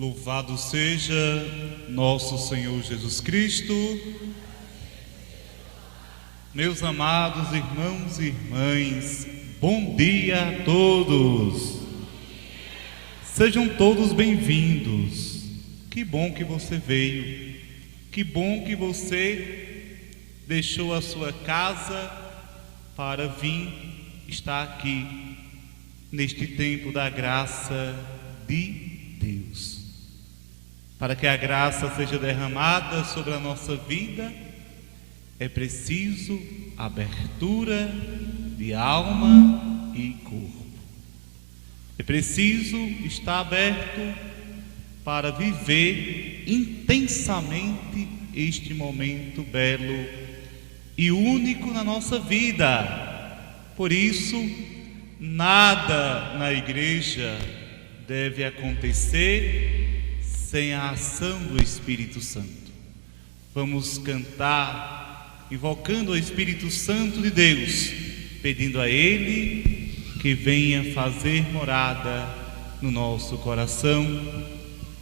Louvado seja nosso Senhor Jesus Cristo. Meus amados irmãos e irmãs, bom dia a todos. Sejam todos bem-vindos. Que bom que você veio. Que bom que você deixou a sua casa para vir estar aqui neste tempo da graça de Deus. Para que a graça seja derramada sobre a nossa vida, é preciso abertura de alma e corpo. É preciso estar aberto para viver intensamente este momento belo e único na nossa vida. Por isso, nada na igreja deve acontecer sem a ação do Espírito Santo. Vamos cantar, invocando o Espírito Santo de Deus, pedindo a Ele que venha fazer morada no nosso coração,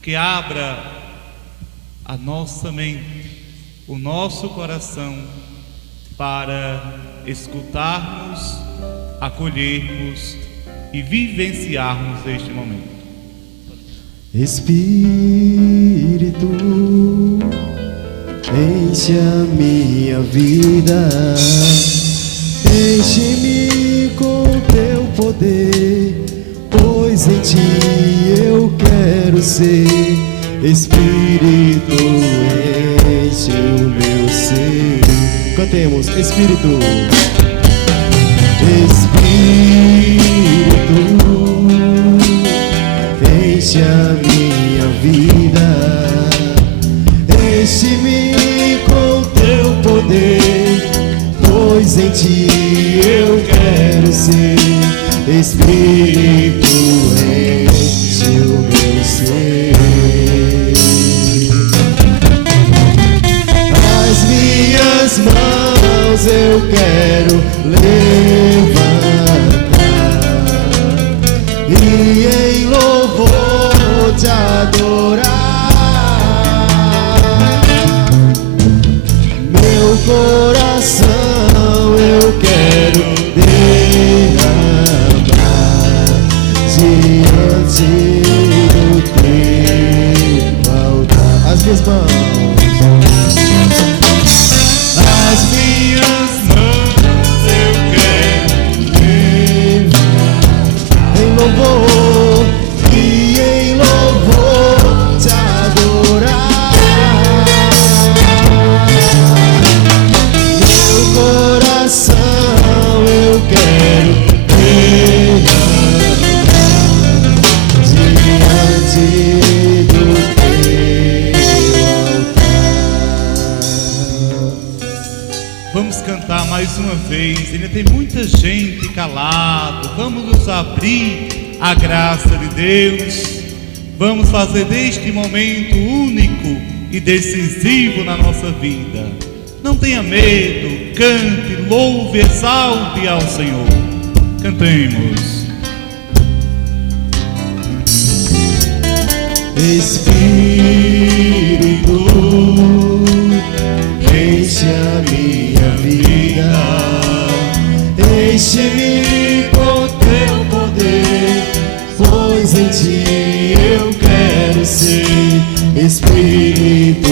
que abra a nossa mente, o nosso coração, para escutarmos, acolhermos e vivenciarmos este momento. Espírito, enche a minha vida, enche-me com teu poder, pois em ti eu quero ser. Espírito, enche o meu ser. Cantemos, Espírito, Espírito, enche a minha vida, enche-me com teu poder, pois em ti eu quero ser. Espírito, enche o meu ser. As minhas mãos eu quero levantar e em louvor te adorar. Meu coração eu quero derramar diante do teu altar. As minhas mãos, as minhas mãos eu quero levantar em louvor e em louvor te adorar. Meu coração eu quero derramar diante do teu altar. Vamos cantar mais uma vez. Ainda tem muita gente calado. Vamos nos abrir à graça de Deus. Vamos fazer deste momento único e decisivo na nossa vida. Não tenha medo, cante, louve, exalte ao Senhor. Cantemos. Espírito, enche a minha vida, enche-me com teu poder, pois em ti eu quero ser. Espírito,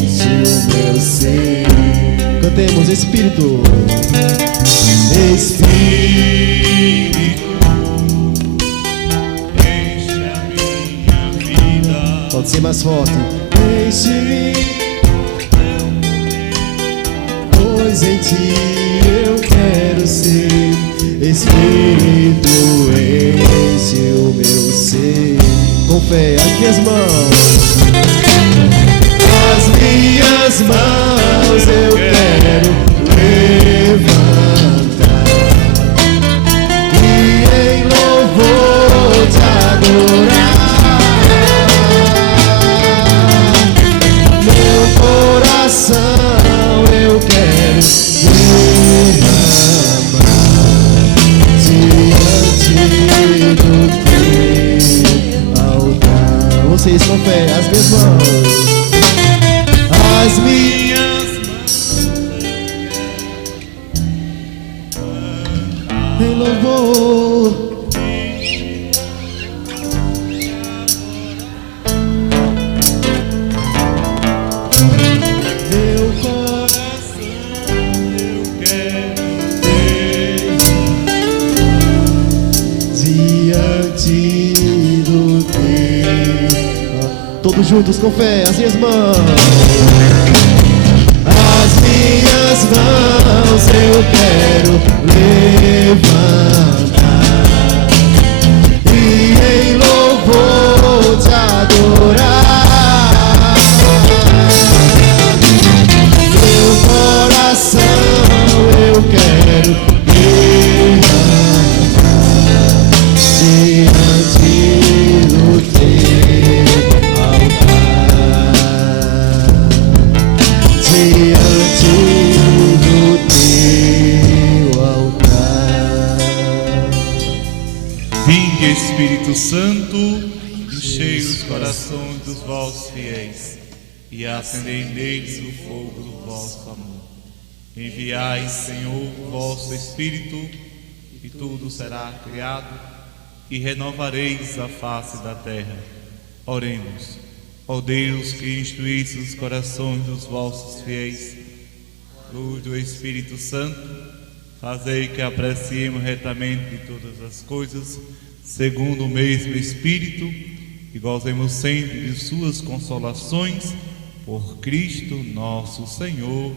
enche o meu ser. Cantemos, Espírito, Espírito, Enche a minha vida. pode ser mais forte. Enche-me, pois em ti eu quero ser. Espírito, enche o meu ser. Com fé, as minhas mãos, as minhas mãos eu quero levantar e em louvor te adorar. Meu coração eu quero derramar diante do teu altar. fé as minhas mãos. As minhas mãos em louvor. Todos juntos com fé, as minhas mãos. As minhas mãos eu quero levantar e em louvor te adorar. Meu coração eu quero levantar diante do teu Espírito Santo, enchei os corações dos vossos fiéis e acendei neles o fogo do vosso amor. Enviai, Senhor, o vosso Espírito, e tudo será criado, e renovareis a face da terra. Oremos. Ó Deus, que instruísse os corações dos vossos fiéis, luz do Espírito Santo, fazei que apreciemos retamente de todas as coisas, segundo o mesmo Espírito, e gozemos sempre de suas consolações, por Cristo nosso Senhor.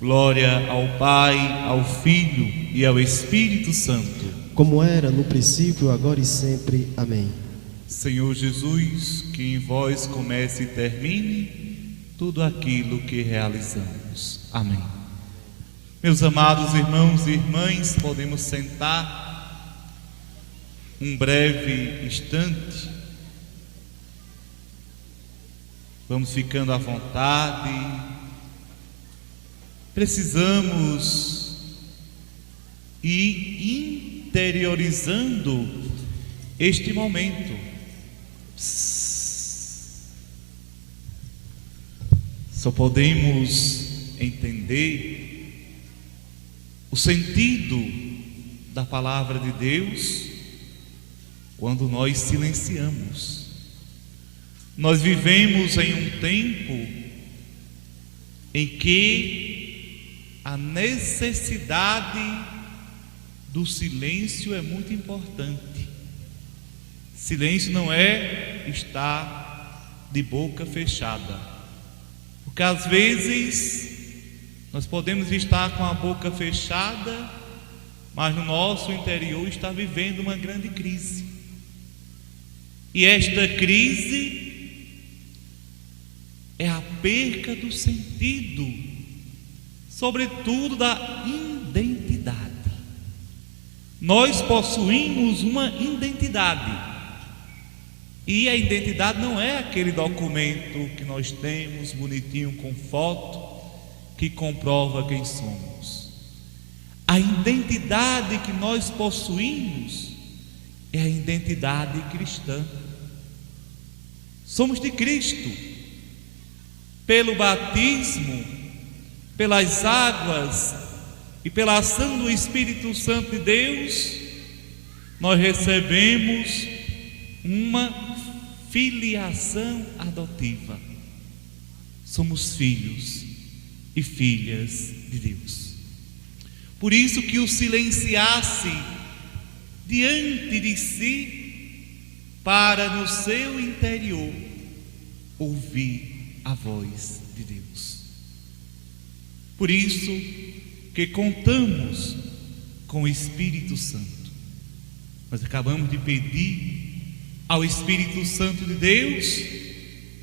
Glória ao Pai, ao Filho e ao Espírito Santo, como era no princípio, agora e sempre. Amém. Senhor Jesus, que em vós comece e termine tudo aquilo que realizamos. Amém. Meus amados irmãos e irmãs, podemos sentar um breve instante. Vamos ficando à vontade. Precisamos ir interiorizando este momento. Só podemos entender o sentido da palavra de Deus quando nós silenciamos. Nós vivemos em um tempo em que a necessidade do silêncio é muito importante. Silêncio não é estar de boca fechada, porque às vezes nós podemos estar com a boca fechada, mas no nosso interior está vivendo uma grande crise. E esta crise é a perca do sentido, sobretudo da identidade. Nós possuímos uma identidade, e a identidade não é aquele documento que nós temos bonitinho com foto que comprova quem somos. A identidade que nós possuímos é a identidade cristã. Somos de Cristo. Pelo batismo, pelas águas e pela ação do Espírito Santo de Deus, nós recebemos uma filiação adotiva. Somos filhos e filhas de Deus. Por isso que o silenciasse diante de si, para no seu interior ouvir a voz de Deus. Por isso que contamos com o Espírito Santo. Nós acabamos de pedir ao Espírito Santo de Deus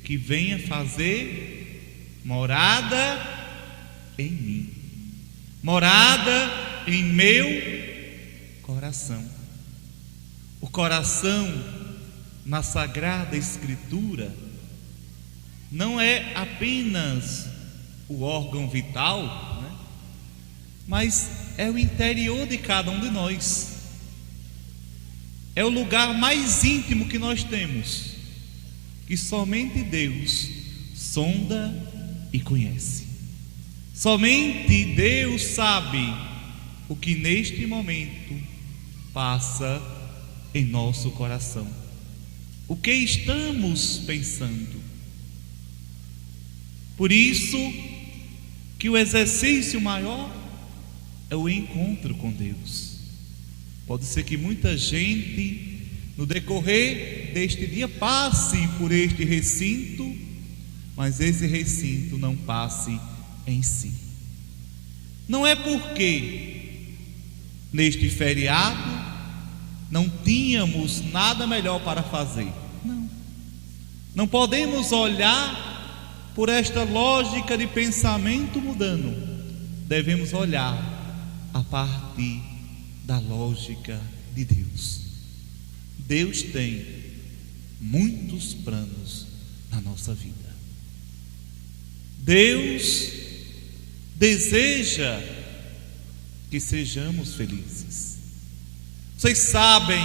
que venha fazer morada em mim, morada em meu coração. O coração na Sagrada Escritura não é apenas o órgão vital, né? Mas é o interior de cada um de nós. É o lugar mais íntimo que nós temos, que somente Deus sonda e conhece. Somente Deus sabe o que neste momento passa em nosso coração, o que estamos pensando. Por isso que o exercício maior é o encontro com Deus. Pode ser que muita gente no decorrer deste dia passe por este recinto, mas esse recinto não passe em si. Não é porque neste feriado não tínhamos nada melhor para fazer. Não podemos olhar por esta lógica de pensamento mundano. Devemos olhar a partir da lógica de Deus. Deus tem muitos planos na nossa vida. Deus deseja que sejamos felizes. Vocês sabem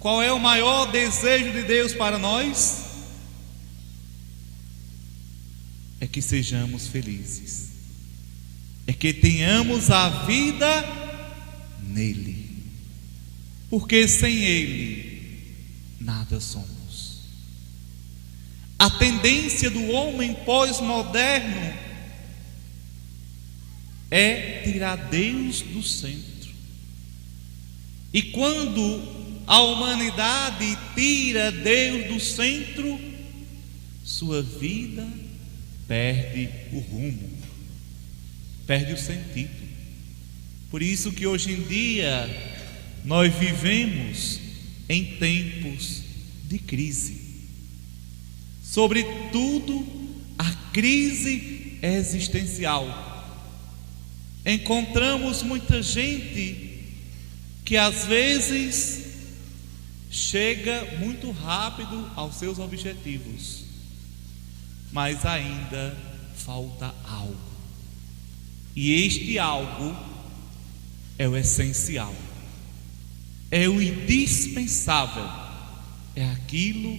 qual é o maior desejo de Deus para nós? É que sejamos felizes, é que tenhamos a vida nele, porque sem ele nada somos. A tendência do homem pós-moderno é tirar Deus do centro, e quando a humanidade tira Deus do centro, sua vida perde o rumo, perde o sentido. Por isso que hoje em dia nós vivemos em tempos de crise, sobretudo a crise existencial. Encontramos muita gente que às vezes chega muito rápido aos seus objetivos, mas ainda falta algo, e este algo é o essencial, é o indispensável, é aquilo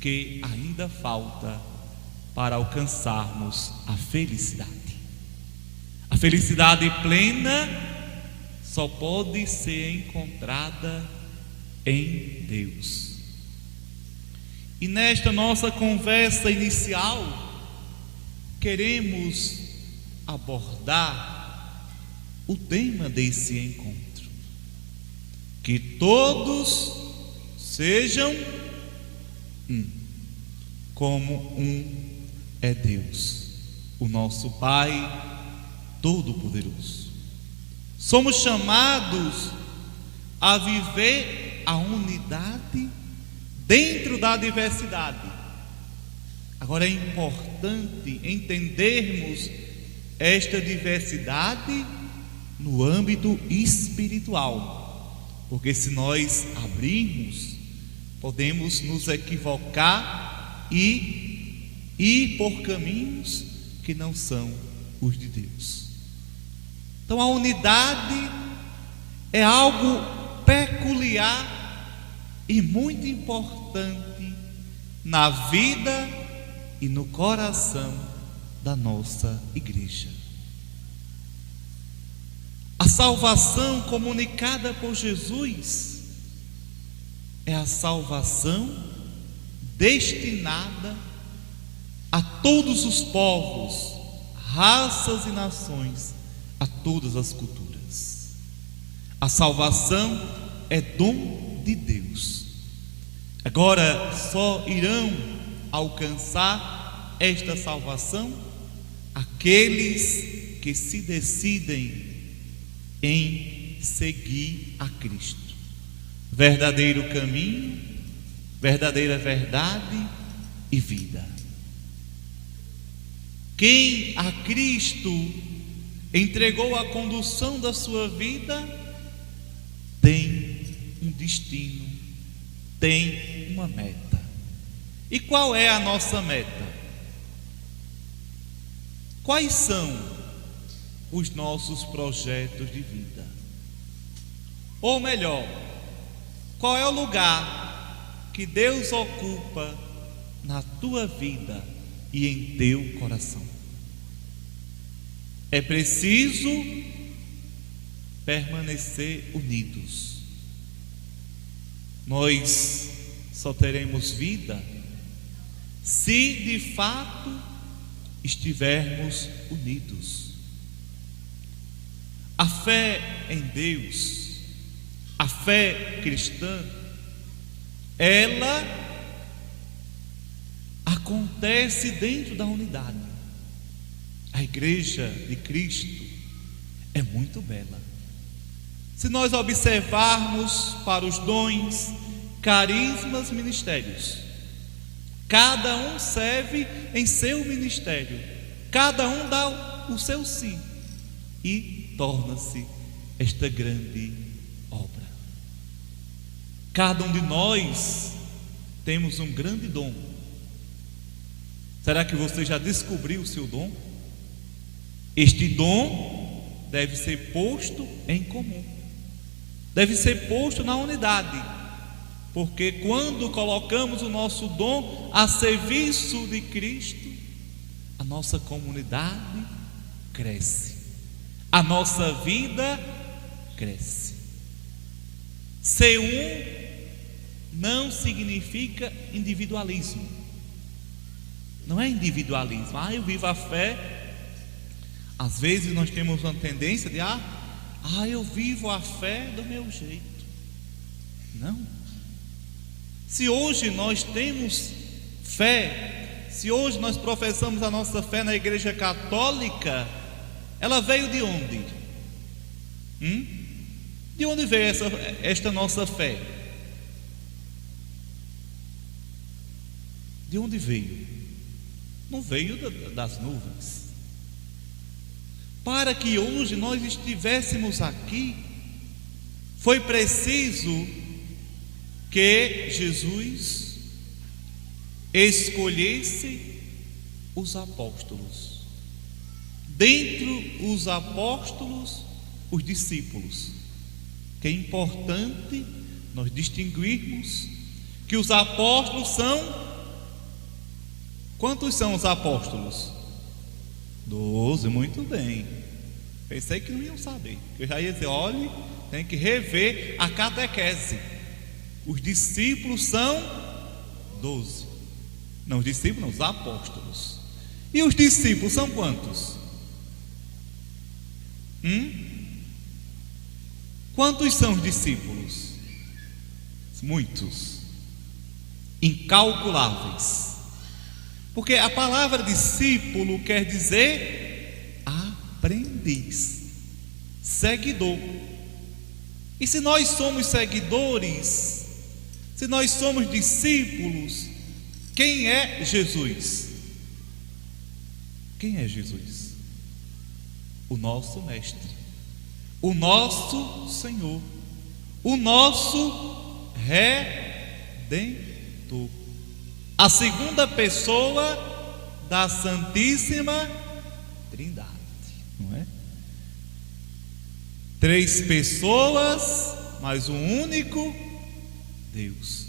que ainda falta para alcançarmos a felicidade. A felicidade plena só pode ser encontrada em Deus. E nesta nossa conversa inicial, queremos abordar o tema desse encontro: que todos sejam um, como um é Deus, o nosso Pai Todo-Poderoso. Somos chamados a viver a unidade dentro da diversidade. Agora é importante entendermos esta diversidade no âmbito espiritual, porque se nós abrirmos, podemos nos equivocar e ir por caminhos que não são os de Deus. Então a unidade é algo peculiar e muito importante na vida e no coração da nossa igreja. A salvação comunicada por Jesus é a salvação destinada a todos os povos, raças e nações, a todas as culturas. A salvação é dom de Deus. Agora, só irão alcançar esta salvação aqueles que se decidem em seguir a Cristo. Verdadeiro caminho, verdadeira verdade e vida. Quem a Cristo entregou a condução da sua vida tem um destino, tem uma meta. E qual é a nossa meta? Quais são os nossos projetos de vida? Ou melhor, qual é o lugar que Deus ocupa na tua vida e em teu coração. É preciso permanecer unidos. Nós só teremos vida se de fato estivermos unidos. A fé em Deus, a fé cristã, ela acontece dentro da unidade. A igreja de Cristo é muito bela. Se nós observarmos para os dons, carismas, ministérios, cada um serve em seu ministério, cada um dá o seu sim, e torna-se esta grande obra. Cada um de nós temos um grande dom. Será que você já descobriu o seu dom? Este dom deve ser posto em comum, deve ser posto na unidade, porque quando colocamos o nosso dom a serviço de Cristo, a nossa comunidade cresce, a nossa vida cresce. Ser um não significa individualismo. Não é individualismo. Eu vivo a fé. Às vezes nós temos uma tendência de eu vivo a fé do meu jeito. Não. Se hoje nós temos fé, se hoje nós professamos a nossa fé na Igreja Católica, ela veio de onde? De onde veio esta nossa fé? De onde veio? Não veio das nuvens. Para que hoje nós estivéssemos aqui, foi preciso que Jesus escolhesse os apóstolos. Dentre os apóstolos, os discípulos. Que é importante nós distinguirmos que os apóstolos são... Quantos são os apóstolos? 12, muito bem. Pensei que não iam saber. Eu já ia dizer, olhe, tem que rever a catequese. Os discípulos são 12. Não, os discípulos não, os apóstolos. E os discípulos são quantos? Quantos são os discípulos? Muitos. Incalculáveis. Porque a palavra discípulo quer dizer aprendiz, seguidor. E se nós somos seguidores, se nós somos discípulos, quem é Jesus? Quem é Jesus? O nosso mestre, o nosso Senhor, o nosso Redentor, a segunda pessoa da Santíssima Trindade, não é? 3 pessoas, mas um único Deus.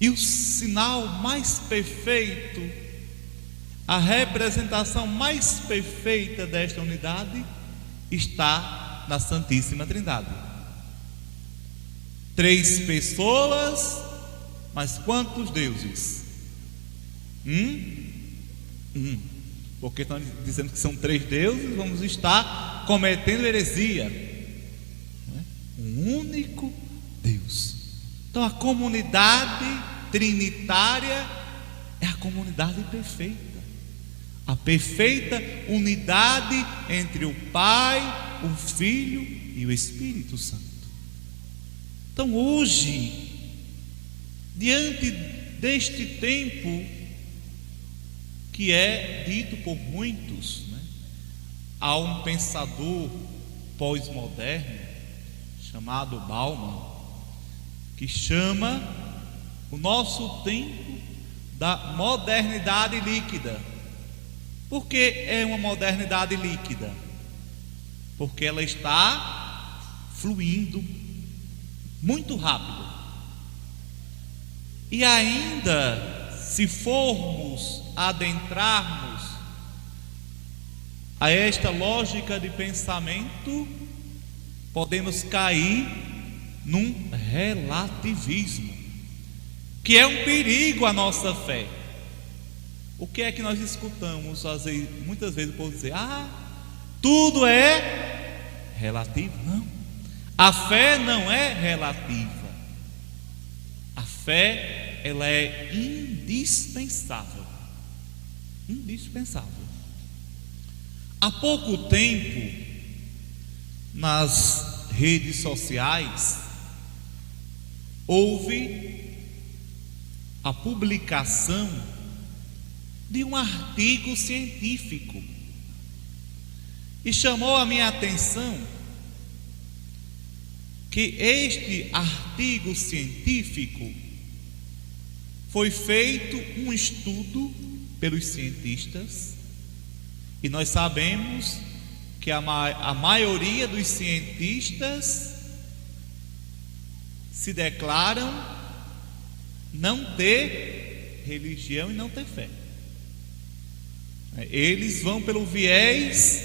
E o sinal mais perfeito, a representação mais perfeita desta unidade está na Santíssima Trindade. 3 pessoas, mas quantos deuses? Porque estão dizendo que são 3 deuses, vamos estar cometendo heresia. Um único Deus. Então a comunidade trinitária é a comunidade perfeita, a perfeita unidade entre o Pai, o Filho e o Espírito Santo. Então hoje, diante deste tempo que é dito por muitos, há um pensador pós-moderno chamado Bauman, que chama o nosso tempo da modernidade líquida. Por que é uma modernidade líquida? Porque ela está fluindo muito rápido. E ainda, se formos adentrarmos a esta lógica de pensamento, podemos cair num relativismo, que é um perigo à nossa fé. O que é que nós escutamos muitas vezes o povo dizer: tudo é relativo? Não, a fé não é relativa. A fé, ela é indispensável. Indispensável. Há pouco tempo, nas redes sociais, houve a publicação de um artigo científico, e chamou a minha atenção que este artigo científico foi feito um estudo pelos cientistas, e nós sabemos que a maioria dos cientistas se declaram não ter religião e não ter fé. Eles vão pelo viés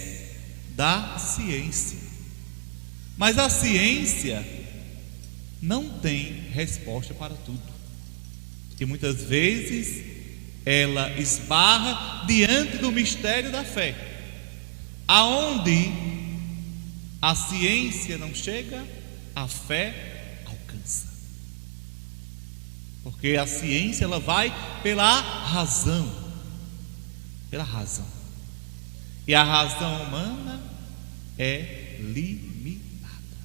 da ciência. Mas a ciência não tem resposta para tudo. E muitas vezes ela esbarra diante do mistério da fé, aonde a ciência não chega, a fé alcança. Porque a ciência, ela vai pela razão. E a razão humana é limitada.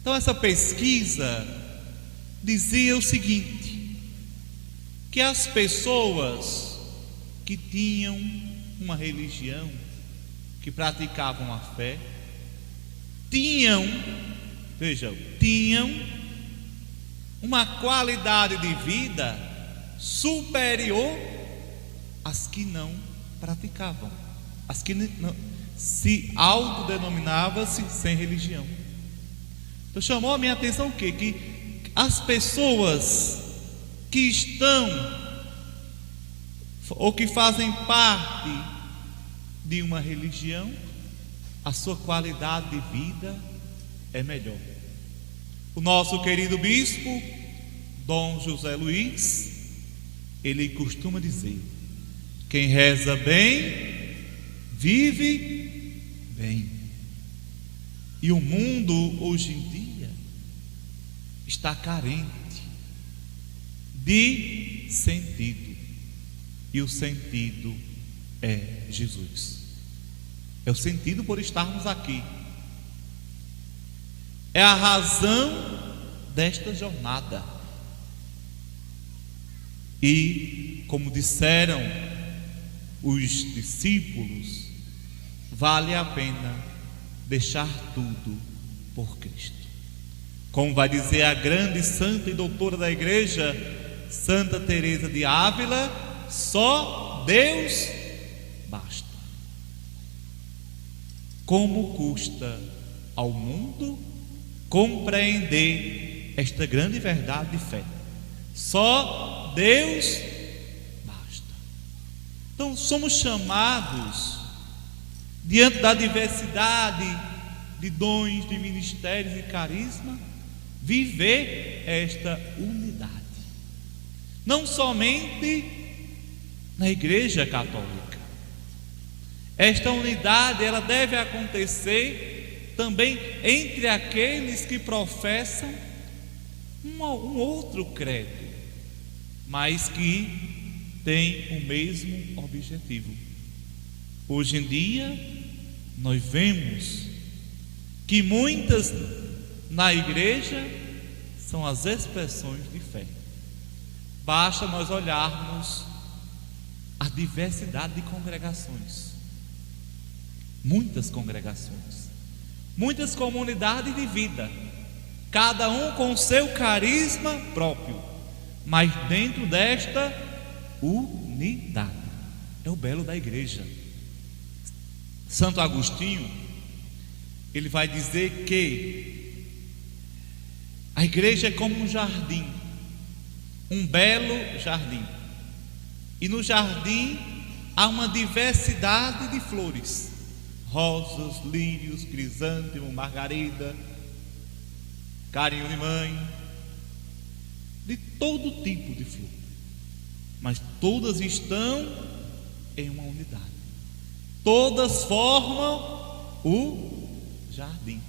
Então essa pesquisa dizia o seguinte: que as pessoas que tinham uma religião, que praticavam a fé, tinham uma qualidade de vida superior às que não praticavam, às que não se autodenominavam-se sem religião. Então chamou a minha atenção o quê? Que as pessoas que estão ou que fazem parte de uma religião, a sua qualidade de vida é melhor. O nosso querido bispo Dom José Luiz, ele costuma dizer: quem reza bem, vive bem. E o mundo hoje em dia está carente de sentido, e o sentido é Jesus. É o sentido por estarmos aqui, é a razão desta jornada. E como disseram os discípulos, vale a pena deixar tudo por Cristo. Como vai dizer a grande santa e doutora da igreja, Santa Teresa de Ávila, só Deus basta. Como custa ao mundo compreender esta grande verdade de fé? Só Deus basta. Então somos chamados, diante da diversidade de dons, de ministérios e carisma, viver esta unidade. Não somente na Igreja Católica. Esta unidade, ela deve acontecer também entre aqueles que professam um outro credo, mas que têm o mesmo objetivo. Hoje em dia, nós vemos que muitas na igreja são as expressões de fé. Basta nós olharmos a diversidade de congregações, muitas congregações, muitas comunidades de vida, cada um com o seu carisma próprio, mas dentro desta unidade. É o belo da igreja. Santo Agostinho, ele vai dizer que a igreja é como um jardim um belo jardim. E no jardim há uma diversidade de flores: rosas, lírios, crisântemo, margarida, carinho de mãe, de todo tipo de flor. Mas todas estão em uma unidade. Todas formam o jardim.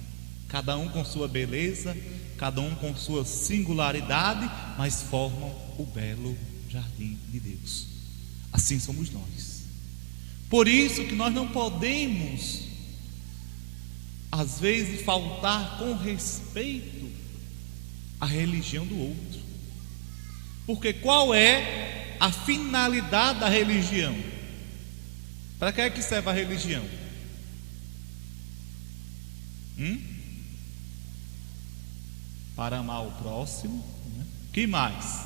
Cada um com sua beleza, cada um com sua singularidade, mas formam o belo jardim de Deus. Assim somos nós. Por isso que nós não podemos, às vezes, faltar com respeito à religião do outro. Porque qual é a finalidade da religião? Para que é que serve a religião? Para amar o próximo, né? Que mais?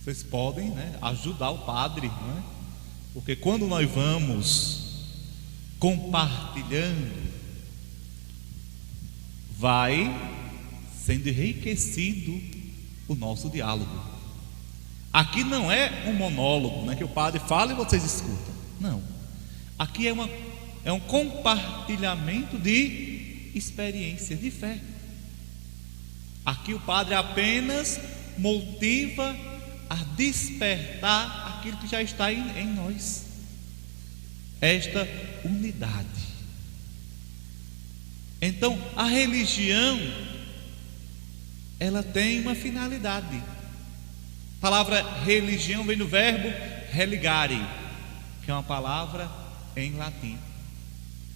Vocês podem, né, ajudar o padre, né? Porque quando nós vamos compartilhando, vai sendo enriquecido o nosso diálogo. Aqui não é um monólogo, né, que o padre fala e vocês escutam. Não. Aqui é um compartilhamento de experiência, de fé. Aqui o padre apenas motiva a despertar aquilo que já está em nós, esta unidade. Então, a religião, ela tem uma finalidade. A palavra religião vem do verbo religare, que é uma palavra em latim.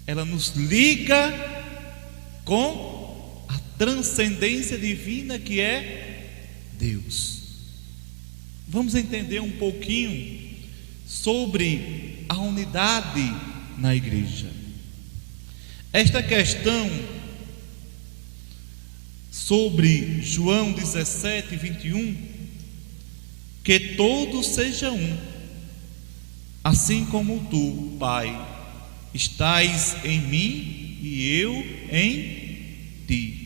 Ela nos liga com a transcendência divina que é Deus. Vamos entender um pouquinho sobre a unidade na igreja. Esta questão sobre João 17, 21, que todos sejam um, assim como tu, Pai, estás em mim e eu em ti.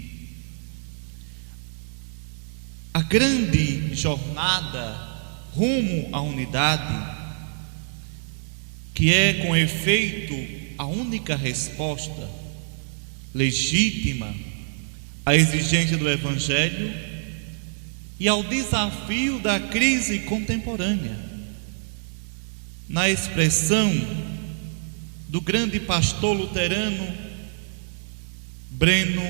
A grande jornada rumo à unidade, que é com efeito a única resposta legítima à exigência do Evangelho e ao desafio da crise contemporânea. Na expressão do grande pastor luterano Breno,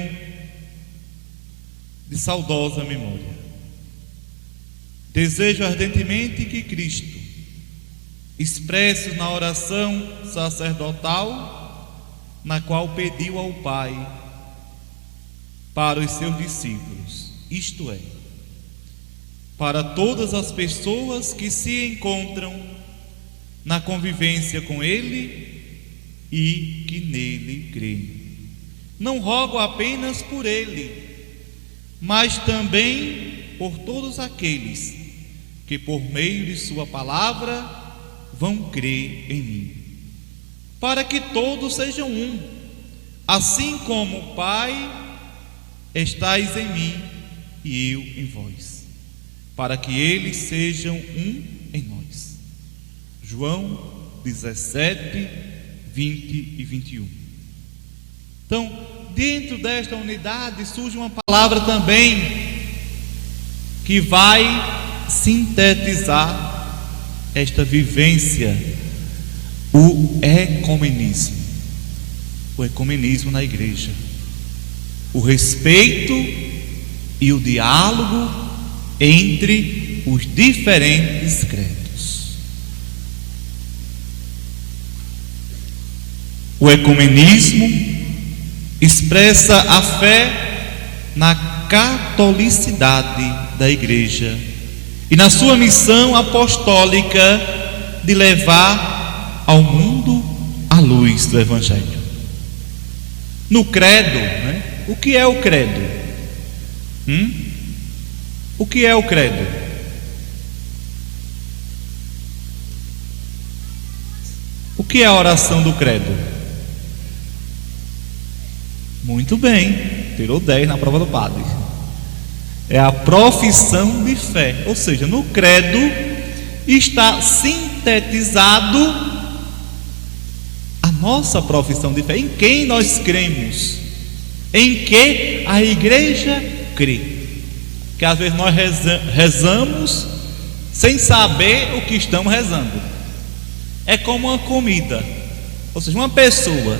de saudosa memória: desejo ardentemente que Cristo, expresso na oração sacerdotal, na qual pediu ao Pai para os seus discípulos, isto é, para todas as pessoas que se encontram na convivência com Ele e que nele creem. Não rogo apenas por Ele, mas também por todos aqueles que por meio de sua palavra vão crer em mim, para que todos sejam um, assim como, Pai, estais em mim e eu em vós, para que eles sejam um em nós. João 17, 20 e 21. Então, dentro desta unidade surge uma palavra também que vai sintetizar esta vivência: o ecumenismo. O ecumenismo na igreja, o respeito e o diálogo entre os diferentes credos. O ecumenismo expressa a fé na catolicidade da igreja e na sua missão apostólica de levar ao mundo a luz do Evangelho. No credo, né? O que é o credo? O que é o credo? O que é a oração do credo? Muito bem, tirou 10 na prova do padre. É a profissão de fé. Ou seja, no credo está sintetizado a nossa profissão de fé. Em quem nós cremos? Em que a igreja crê? Que às vezes nós rezamos sem saber o que estamos rezando. É como uma comida. Ou seja, uma pessoa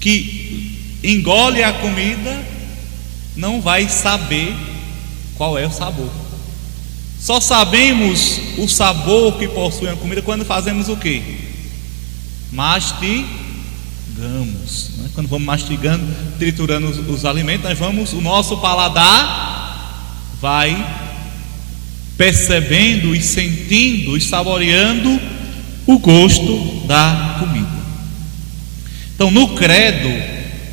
que engole a comida não vai saber qual é o sabor. Só sabemos o sabor que possui a comida quando fazemos o quê? Mastigamos, né? Quando vamos mastigando, triturando os alimentos, o nosso paladar vai percebendo e sentindo e saboreando o gosto da comida. Então, no credo,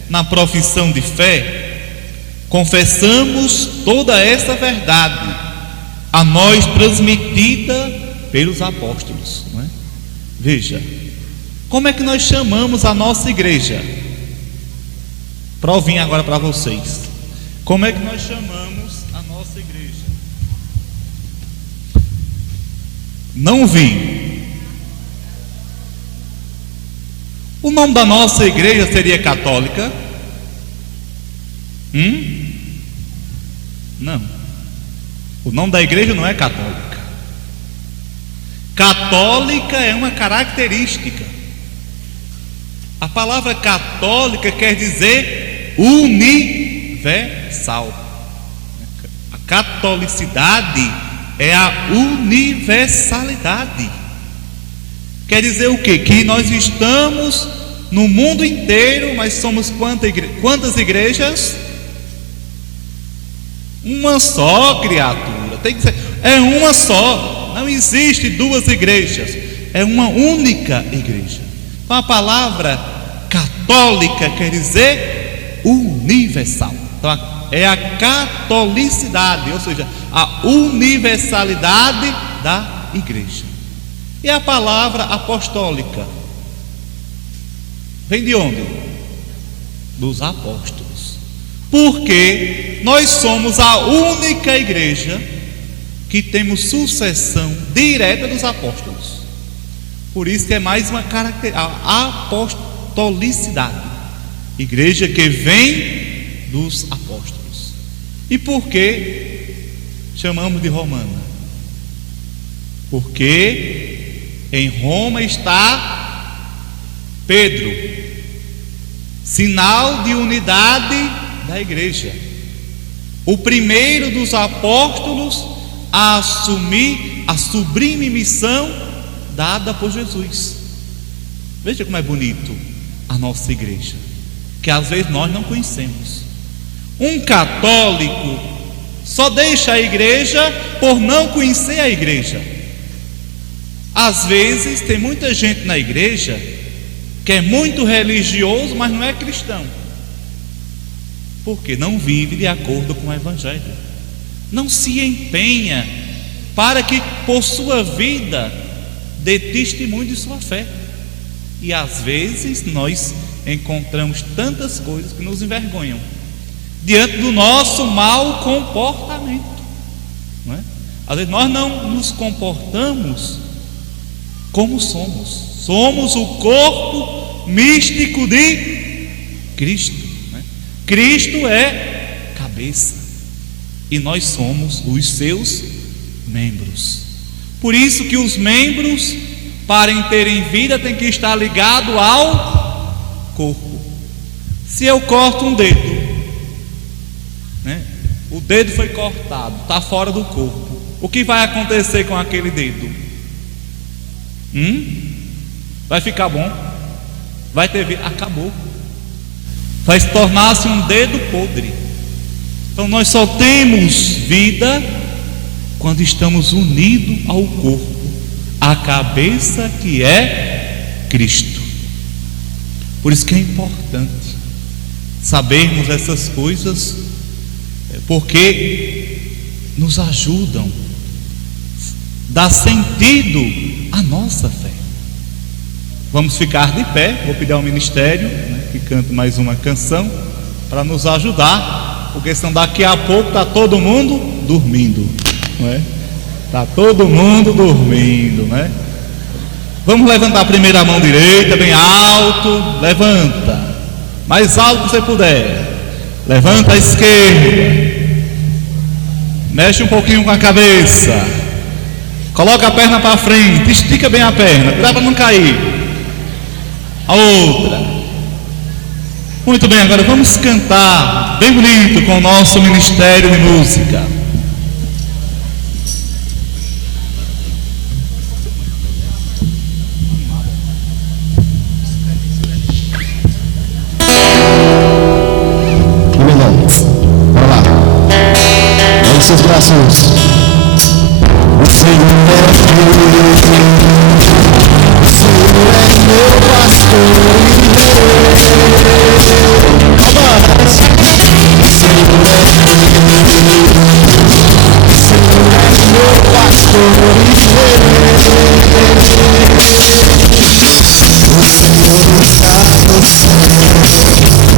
na profissão de fé, confessamos toda essa verdade a nós transmitida pelos apóstolos, não é? Veja, como é que nós chamamos a nossa igreja? Provinha agora para vocês. Como é que nós chamamos a nossa igreja? Não vi. O nome da nossa igreja seria católica? Não. O nome da igreja não é católica. Católica é uma característica. A palavra católica quer dizer universal. A catolicidade é a universalidade. Quer dizer o quê? Que nós estamos no mundo inteiro, mas somos quantas igrejas? Uma só, criatura. Tem que ser, é uma só. Não existe duas igrejas. É uma única igreja. Então a palavra católica quer dizer universal. Então é a catolicidade, ou seja, a universalidade da igreja. E a palavra apostólica vem de onde? Dos apóstolos. Porque nós somos a única igreja que temos sucessão direta dos apóstolos. Por isso que é mais uma característica, a apostolicidade. Igreja que vem dos apóstolos. E por que chamamos de romana? Porque em Roma está Pedro, sinal de unidade da igreja, o primeiro dos apóstolos a assumir a sublime missão dada por Jesus. Veja como é bonito a nossa igreja, que às vezes nós não conhecemos. Um católico só deixa a igreja por não conhecer a igreja. Às vezes tem muita gente na igreja que é muito religioso, mas não é cristão, porque não vive de acordo com o evangelho, não se empenha para que por sua vida dê testemunho de sua fé. E às vezes nós encontramos tantas coisas que nos envergonham diante do nosso mau comportamento, não é? Às vezes nós não nos comportamos como somos. Somos o corpo místico de Cristo, né? Cristo é cabeça e nós somos os seus membros. Por isso que os membros, para terem vida, tem que estar ligado ao corpo. Se eu corto um dedo, né? O dedo foi cortado, está fora do corpo. O que vai acontecer com aquele dedo? Vai ficar bom? Vai ter vida? Acabou. Vai se tornar-se um dedo podre. Então nós só temos vida quando estamos unidos ao corpo, a cabeça que é Cristo. Por isso que é importante sabermos essas coisas, porque nos ajudam, dá sentido à nossa fé. Vamos ficar de pé, vou pedir ao ministério, né, que cante mais uma canção para nos ajudar, porque senão daqui a pouco está todo mundo dormindo, não é? Está todo mundo dormindo, né? Vamos levantar a primeira mão direita, bem alto, levanta, mais alto que você puder. Levanta a esquerda, mexe um pouquinho com a cabeça, coloca a perna para frente, estica bem a perna, cuidado para não cair. A outra. Muito bem, agora vamos cantar bem bonito com o nosso Ministério de Música. Vamos lá. Leve seus braços. O Senhor é Deus. O Senhor é meu pastor e rei. Vamos. O Senhor é Deus. O Senhor é meu pastor e rei. O Senhor está no céu.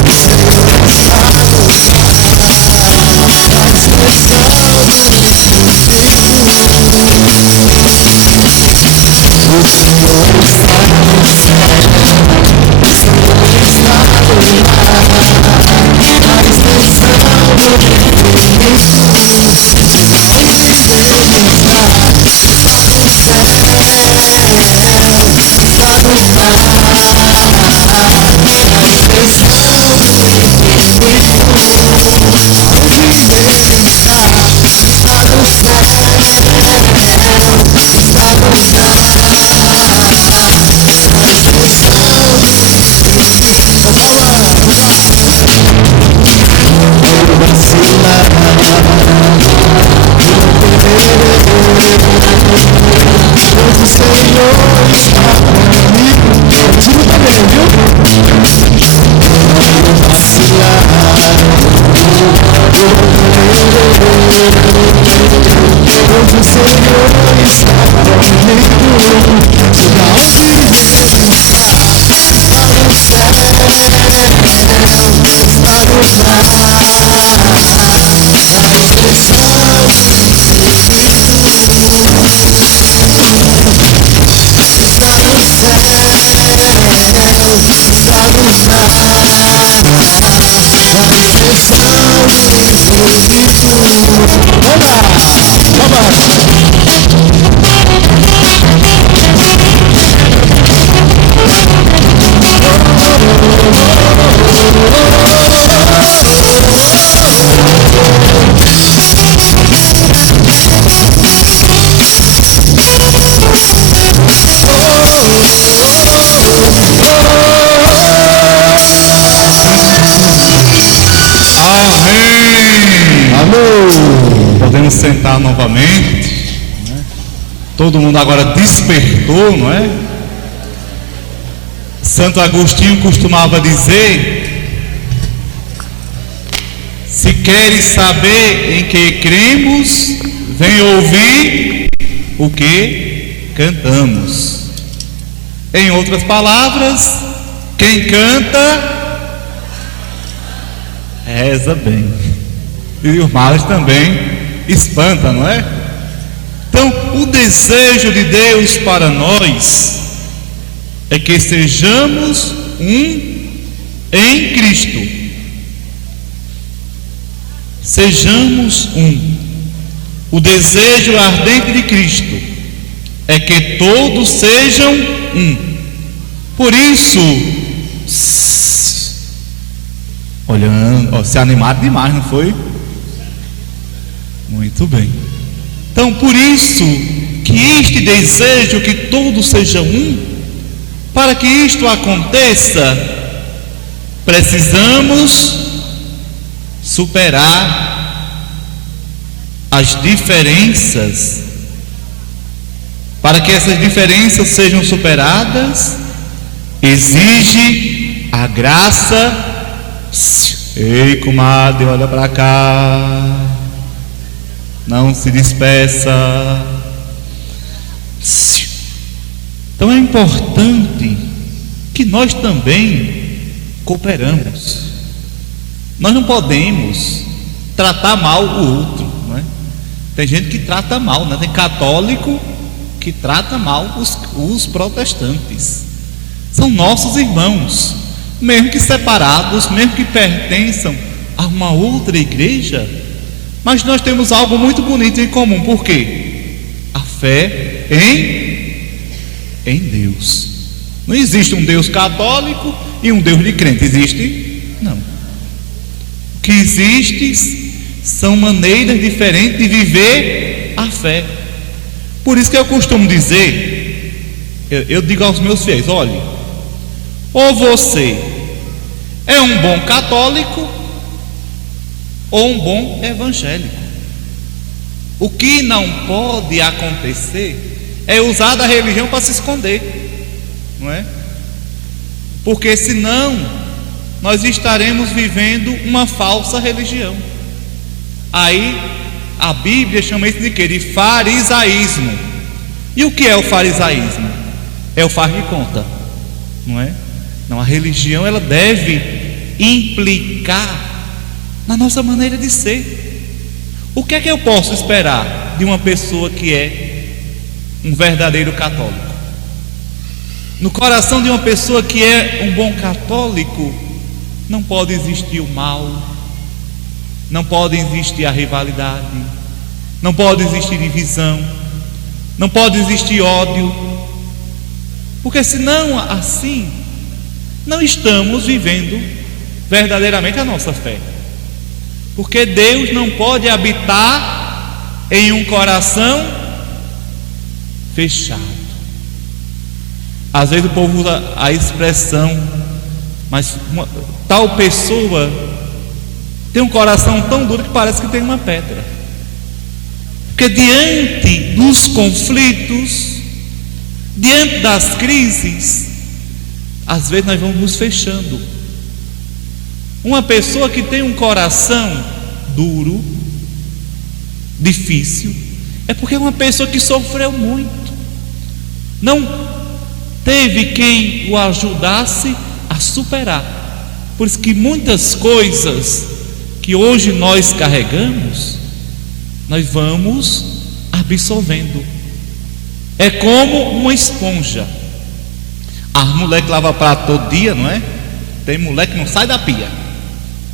O Senhor está no céu. A expressão do Espírito. O Senhor está no céu. O Senhor está no mar. A expressão do Espírito. Onde Deus está no céu. Está no mar. A expressão do Espírito. Onde Deus está no céu, está no mar, a expressão do Espírito. Não vacilar, pois o Senhor está comigo. Contigo também, viu? Não vacilar, pois o Senhor está comigo. Diga onde Deus está no céu, está no mar, a expressão do Espírito. Está no céu, está no mar, a expressão do Espírito. Vamos! Podemos sentar novamente, né? Todo mundo agora despertou, não é? Santo Agostinho costumava dizer: se queres saber em que cremos, vem ouvir o que cantamos. Em outras palavras, quem canta reza bem. E os males também espanta, não é? Então, o desejo de Deus para nós é que sejamos um em Cristo. Sejamos um. O desejo ardente de Cristo é que todos sejam um. Por isso, olhando, se animaram demais, não foi? Muito bem. Então, por isso que este desejo que todos sejam um, para que isto aconteça, precisamos superar as diferenças. Para que essas diferenças sejam superadas, exige a graça. Ei, comadre, olha para cá. Não se despeça. Então é importante que nós também cooperamos. Nós não podemos tratar mal o outro, não é? Tem gente que trata mal, né? Tem católico que trata mal os protestantes. São nossos irmãos, mesmo que separados, mesmo que pertençam a uma outra igreja, mas nós temos algo muito bonito em comum. Por quê? A fé em Deus. Não existe um Deus católico e um Deus de crente. Existe? Não. O que existe são maneiras diferentes de viver a fé. Por isso que eu costumo dizer, eu digo aos meus fiéis: olhe, ou você é um bom católico ou um bom evangélico. O que não pode acontecer é usar da religião para se esconder, não é? Porque senão nós estaremos vivendo uma falsa religião. Aí a Bíblia chama isso de quê? De farisaísmo. E o que é o farisaísmo? É o faz de conta, não é? Não, a religião ela deve implicar na nossa maneira de ser. O que é que eu posso esperar de uma pessoa que é um verdadeiro católico? No coração de uma pessoa que é um bom católico, não pode existir o mal, não pode existir a rivalidade, não pode existir divisão, não pode existir ódio, porque senão assim não estamos vivendo verdadeiramente a nossa fé. Porque Deus não pode habitar em um coração fechado. Às vezes o povo usa a expressão, mas tal pessoa tem um coração tão duro que parece que tem uma pedra. Porque diante dos conflitos, diante das crises, às vezes nós vamos nos fechando. Uma pessoa que tem um coração duro, difícil, é porque é uma pessoa que sofreu muito, não teve quem o ajudasse a superar. Por isso que muitas coisas que hoje nós carregamos, nós vamos absorvendo. É como uma esponja. As mulheres que lavam prato todo dia, não é? Tem mulher que não sai da pia,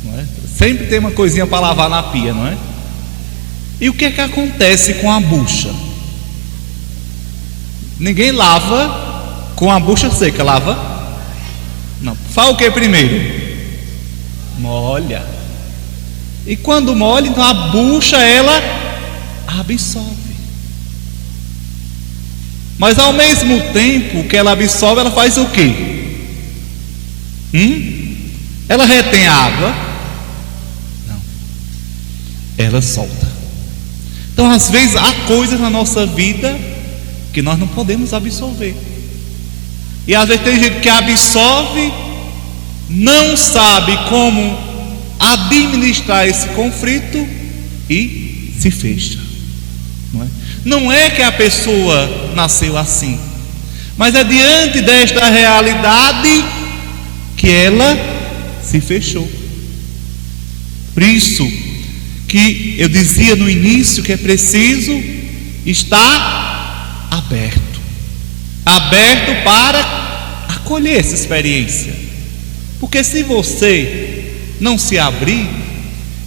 não é? Sempre tem uma coisinha para lavar na pia, não é? E o que é que acontece com a bucha? Ninguém lava com a bucha seca, lava? Não. Faz o que primeiro? Molha. E quando molha, então a bucha ela absorve. Mas ao mesmo tempo que ela absorve, ela faz o quê? Ela retém a água? Não. Ela solta. Então às vezes há coisas na nossa vida que nós não podemos absorver. E às vezes tem gente que absorve, não sabe como administrar esse conflito e se fecha, não é? Não é que a pessoa nasceu assim, mas é diante desta realidade que ela se fechou. Por isso que eu dizia no início que é preciso estar aberto para acolher essa experiência. Porque se você não se abrir,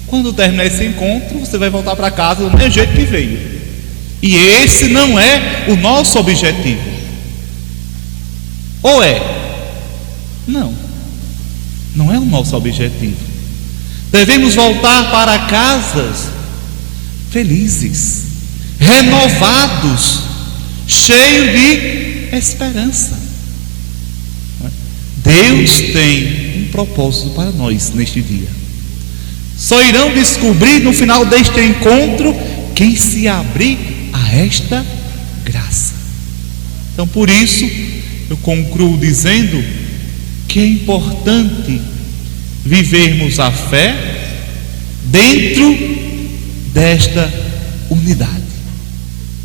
quando terminar esse encontro, você vai voltar para casa do mesmo jeito que veio. E esse não é o nosso objetivo. Ou é? Não, não é o nosso objetivo. Devemos voltar para casas felizes, renovados, cheios de esperança. Deus tem um propósito para nós neste dia. Só irão descobrir no final deste encontro quem se abrir a esta graça. Então por isso eu concluo dizendo que é importante vivermos a fé dentro desta unidade.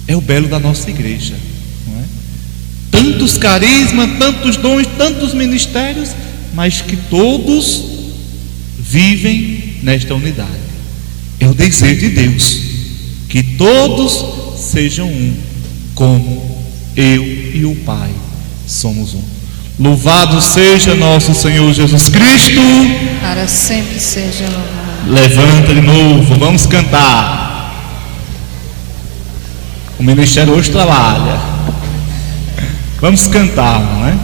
É o belo da nossa igreja, não é? Tantos carismas, tantos dons, tantos ministérios, mas que todos vivem nesta unidade. É o desejo de Deus, que todos sejam um, como eu e o Pai somos um. Louvado seja nosso Senhor Jesus Cristo. Para sempre seja louvado. Levanta de novo, vamos cantar. O ministério hoje trabalha. Vamos cantar, não é?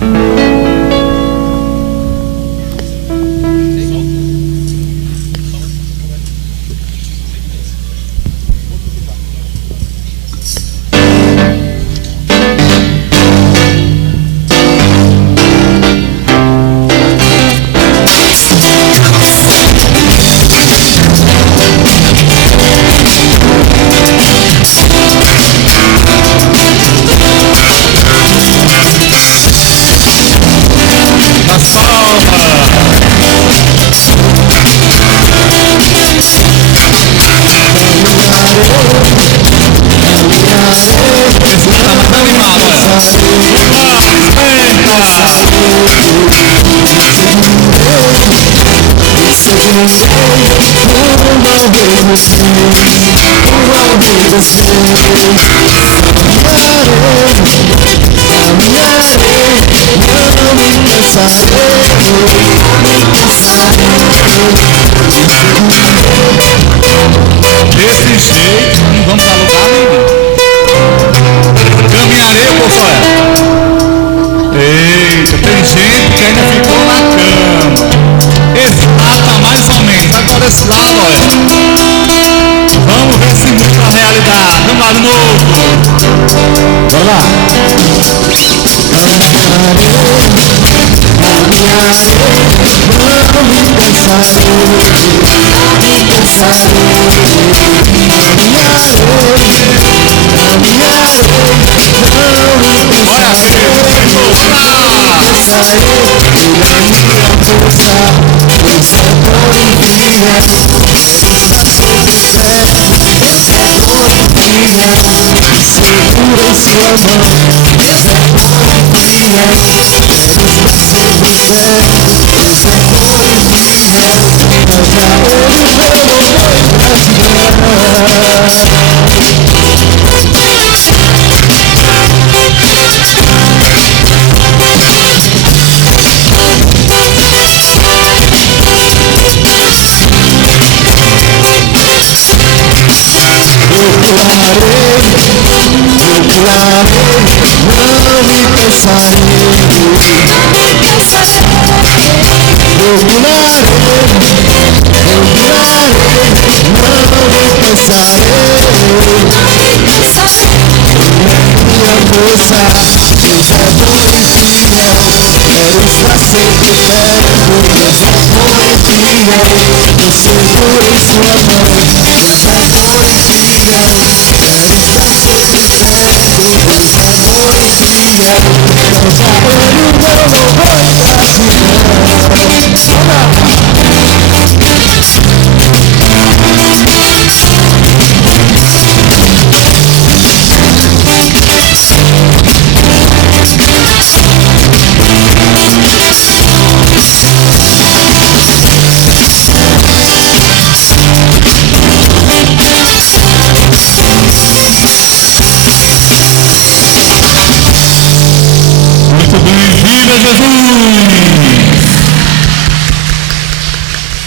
Desse jeito não vamos a lugar nenhum. Caminharei, Bolsonaro. Eita, tem gente que ainda ficou na cama. Esse lado tá mais ou menos. Agora esse lado, olha. Vamos ver se muda a realidade. Vamos lá de novo. Bora lá.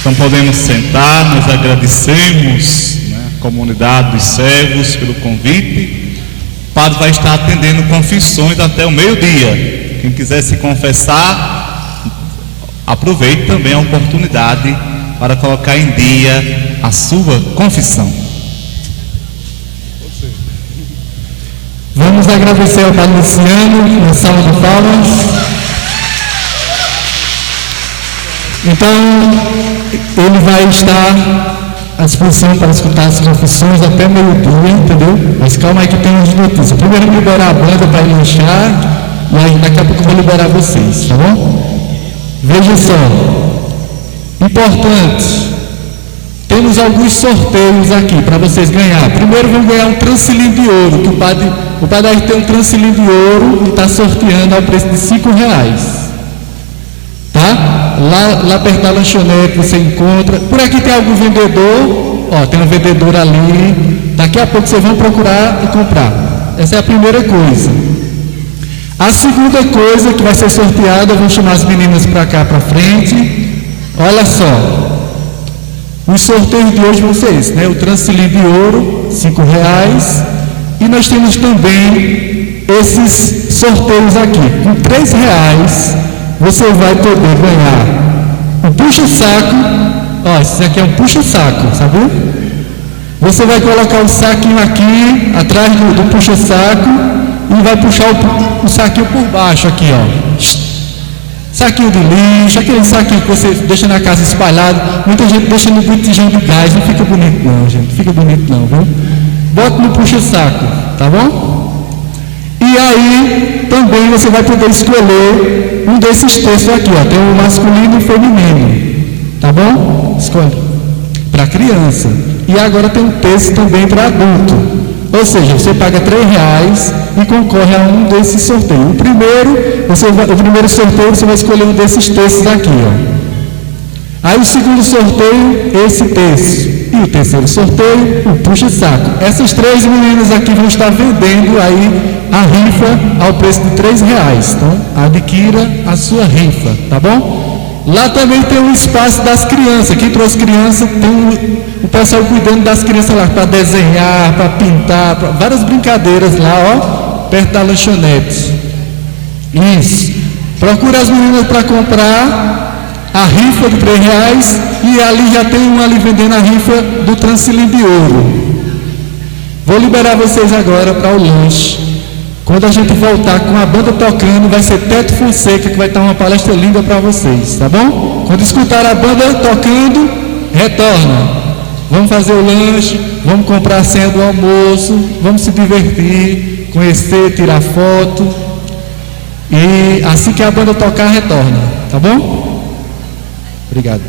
Então podemos sentar, nós agradecemos, né, a comunidade dos servos pelo convite. O padre vai estar atendendo confissões até o meio-dia. Quem quiser se confessar, aproveite também a oportunidade para colocar em dia a sua confissão. Vamos agradecer ao padre Luciano, na salva de palmas. Então, ele vai estar à disposição para escutar as confissões até meio-dia, entendeu? Mas calma aí que tem umas notícias. Primeiro liberar a banda para ele lanchar, e aí daqui a pouco eu vou liberar vocês, tá bom? Veja só, importante, temos alguns sorteios aqui para vocês ganhar. Primeiro vão ganhar um transilinho de ouro, que o padre aí tem um transilinho de ouro e está sorteando ao preço de R$5. Tá? Lá perto da lanchonete você encontra. Por aqui tem algum vendedor Ó, tem um vendedor ali. Daqui a pouco vocês vão procurar e comprar. Essa é a primeira coisa. A segunda coisa que vai ser sorteada, eu vou chamar as meninas para cá, para frente. Olha só. Os sorteios de hoje vão ser esses, né? O Transcilíndrio de Ouro, R$5. E nós temos também esses sorteios aqui. Com R$3 você vai poder ganhar um puxa-saco. Ó, esse aqui é um puxa-saco, sabe? Você vai colocar o saquinho aqui, atrás do puxa-saco, e vai puxar o saquinho por baixo aqui, ó. Saquinho de lixo, aquele saquinho que você deixa na casa espalhado. Muita gente deixa no botijão de gás, não fica bonito não, gente. Não fica bonito não, viu? Bota no puxa-saco, tá bom? E aí, também você vai poder escolher um desses textos aqui, ó. Tem o masculino e o feminino, tá bom? Escolhe. Para criança. E agora tem um texto também para adulto. Ou seja, você paga R$3 e concorre a um desses sorteios. O primeiro sorteio você vai escolher um desses textos aqui, ó. Aí o segundo sorteio, esse texto. E o terceiro sorteio, o puxa-saco. Essas 3 meninas aqui vão estar vendendo aí a rifa ao preço de R$3. Então, adquira a sua rifa, tá bom? Lá também tem um espaço das crianças. Quem trouxe criança, tem o pessoal cuidando das crianças lá, para desenhar, para pintar, várias brincadeiras lá, ó, perto da lanchonete. Isso. Procura as meninas para comprar a rifa de R$3 e ali já tem um ali vendendo a rifa do Transcilíndrio de Ouro. Vou liberar vocês agora para o lanche. Quando a gente voltar com a banda tocando, vai ser Teto Fonseca que vai dar uma palestra linda para vocês, tá bom? Quando escutar a banda tocando, retorna. Vamos fazer o lanche, vamos comprar a senha do almoço, vamos se divertir, conhecer, tirar foto. E assim que a banda tocar, retorna, tá bom? Obrigado.